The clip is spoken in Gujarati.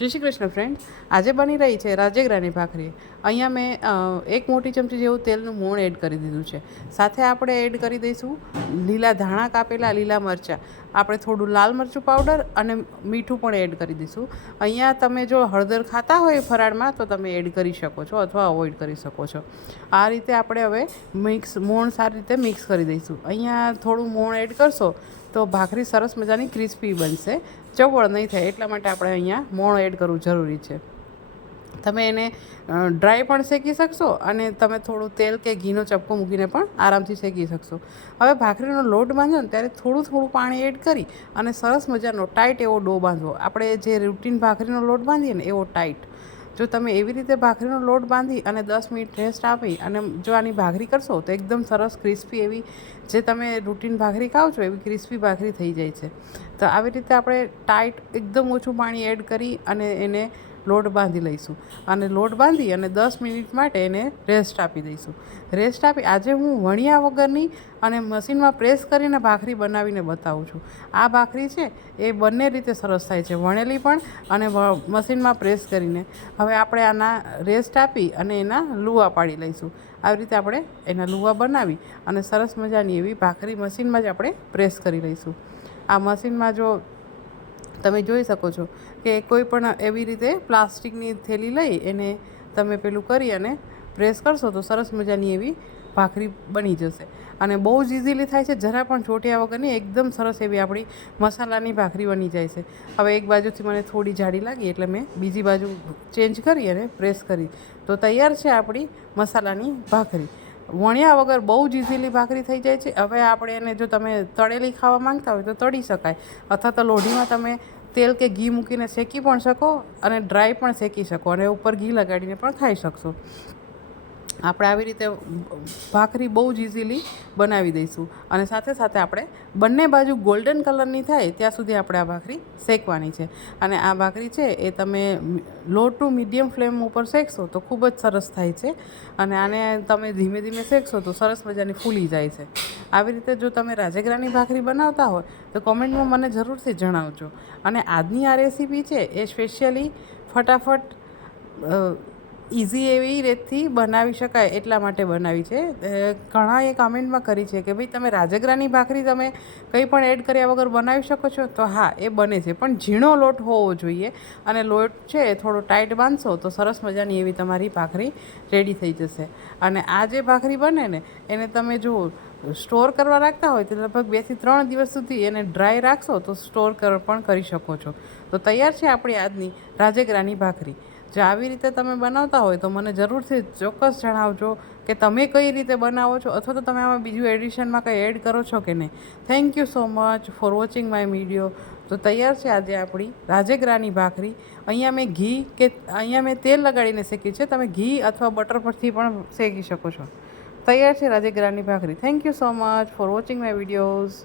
જય શ્રી કૃષ્ણ ફ્રેન્ડ આજે બની રહી છે રાજેગરાની ભાખરી. અહીંયા મેં એક મોટી ચમચી જેવું તેલનું મોણ એડ કરી દીધું છે. સાથે આપણે એડ કરી દઈશું લીલા ધાણા કાપેલા લીલા મરચાં. આપણે થોડું લાલ મરચું પાવડર અને મીઠું પણ એડ કરી દઈશું. અહીંયા તમે જો હળદર ખાતા હોય ફરાળમાં, તો તમે એડ કરી શકો છો અથવા અવોઇડ કરી શકો છો. આ રીતે આપણે હવે મિક્સ મોણ સારી રીતે મિક્સ કરી દઈશું. અહીંયા થોડું મોણ એડ કરશો તો ભાખરી સરસ મજાની ક્રિસ્પી બનશે. ચવળ નહીં થાય, એટલા માટે આપણે અહીંયા મોણ એડ કરવું જરૂરી છે. તમે એને ડ્રાય પણ શેકી શકશો અને તમે થોડું તેલ કે ઘીનો ચપકો મૂકીને પણ આરામથી શેકી શકશો. હવે ભાખરીનો લોટ બાંધો ને ત્યારે થોડું થોડું પાણી એડ કરી અને સરસ મજાનો ટાઈટ એવો ડો બાંધવો. આપણે જે રૂટીન ભાખરીનો લોટ બાંધીએ ને એવો ટાઈટ. જો તમે એવી રીતે ભાખરીનો લોટ બાંધી અને દસ મિનિટ રેસ્ટ આપી અને જો આની ભાખરી કરશો તો એકદમ સરસ ક્રિસ્પી એવી જે તમે રૂટીન ભાખરી ખાઓ છો એવી ક્રિસ્પી ભાખરી થઈ જાય છે. તો આવી રીતે આપણે ટાઈટ એકદમ ઓછું પાણી એડ કરી અને એને લોટ બાંધી લઈશું. અને લોટ બાંધી અને દસ મિનિટ માટે એને રેસ્ટ આપી દઈશું. રેસ્ટ આપી, આજે હું વણ્યા વગરની અને મશીનમાં પ્રેસ કરીને ભાખરી બનાવીને બતાવું છું. આ ભાખરી છે, એ બંને રીતે સરસ થાય છે, વણેલી પણ અને મશીનમાં પ્રેસ કરીને. હવે આપણે આના રેસ્ટ આપી અને એના લુવા પાડી લઈશું. આવી રીતે આપણે એના લુવા બનાવી અને સરસ મજાની એવી ભાખરી મશીનમાં જ આપણે પ્રેસ કરી લઈશું. આ મશીનમાં જો તમે જોઈ શકો છો કે કોઈ પણ એવી રીતે પ્લાસ્ટિકની થેલી લઈ એને તમે પેલું કરી અને પ્રેસ કરશો તો સરસ મજાની એવી ભાખરી બની જશે. અને બહુ જ ઇઝીલી થાય છે, જરા પણ ચોટ્યા વગરની એકદમ સરસ એવી આપણી મસાલાની ભાખરી બની જાય છે. હવે એક બાજુથી મને થોડી જાડી લાગી એટલે મેં બીજી બાજુ ચેન્જ કરી અને પ્રેસ કરી. તો તૈયાર છે આપણી મસાલાની ભાખરી. વણ્યા વગર બહુ જ ઇઝીલી ભાખરી થઈ જાય છે. હવે આપણે એને જો તમે તળેલી ખાવા માંગતા હોય તો તળી શકાય. અથવા તો લોઢીમાં તમે તેલ કે ઘી મૂકીને શેકી પણ શકો અને ડ્રાય પણ શેકી શકો અને ઉપર ઘી લગાડીને પણ ખાઈ શકશો. આપણે આવી રીતે ભાખરી બહુ જ ઇઝીલી બનાવી દઈશું. અને સાથે સાથે આપણે બંને બાજુ ગોલ્ડન કલરની થાય ત્યાં સુધી આપણે આ ભાખરી શેકવાની છે. અને આ ભાખરી છે એ તમે લો ટુ મીડિયમ ફ્લેમ ઉપર શેકશો તો ખૂબ જ સરસ થાય છે. અને આને તમે ધીમે ધીમે શેકશો તો સરસ મજાની ફૂલી જાય છે. આવી રીતે જો તમે રાજગરાની ભાખરી બનાવતા હોય તો કોમેન્ટમાં મને જરૂરથી જણાવજો. અને આજની આ રેસીપી છે એ સ્પેશિયલી ફટાફટ ઇઝી એવી રીતથી બનાવી શકાય એટલા માટે બનાવી છે. ઘણાએ કમેન્ટમાં કરી છે કે ભાઈ તમે રાજગરાની ભાખરી તમે કંઈ પણ એડ કર્યા વગર બનાવી શકો છો? તો હા, એ બને છે. પણ ઝીણો લોટ હોવો જોઈએ અને લોટ છે એ થોડો ટાઈટ બાંધશો તો સરસ મજાની એવી તમારી ભાખરી રેડી થઈ જશે. અને આ જે ભાખરી બને ને, એને તમે જો સ્ટોર કરવા રાખતા હોય તો લગભગ બેથી ત્રણ દિવસ સુધી એને ડ્રાય રાખશો તો સ્ટોર પણ કરી શકો છો. તો તૈયાર છે આપણી આજની રાજગરાની ભાખરી. જો આવી રીતે તમે બનાવતા હોય તો મને જરૂરથી ચોક્કસ જણાવજો કે તમે કઈ રીતે બનાવો છો અથવા તો તમે આમાં બીજું એડિશનમાં કંઈ એડ કરો છો કે નહીં. Thank you so much for watching my video તો તૈયાર છે આજે આપણી રાજેગ્રાની ભાખરી. અહીંયા મેં ઘી કે અહીંયા મેં તેલ લગાડીને શેકી છે. તમે ઘી અથવા બટર પરથી પણ શેકી શકો છો. તૈયાર છે રાજેગ્રાની ભાખરી. Thank you so much for watching my videos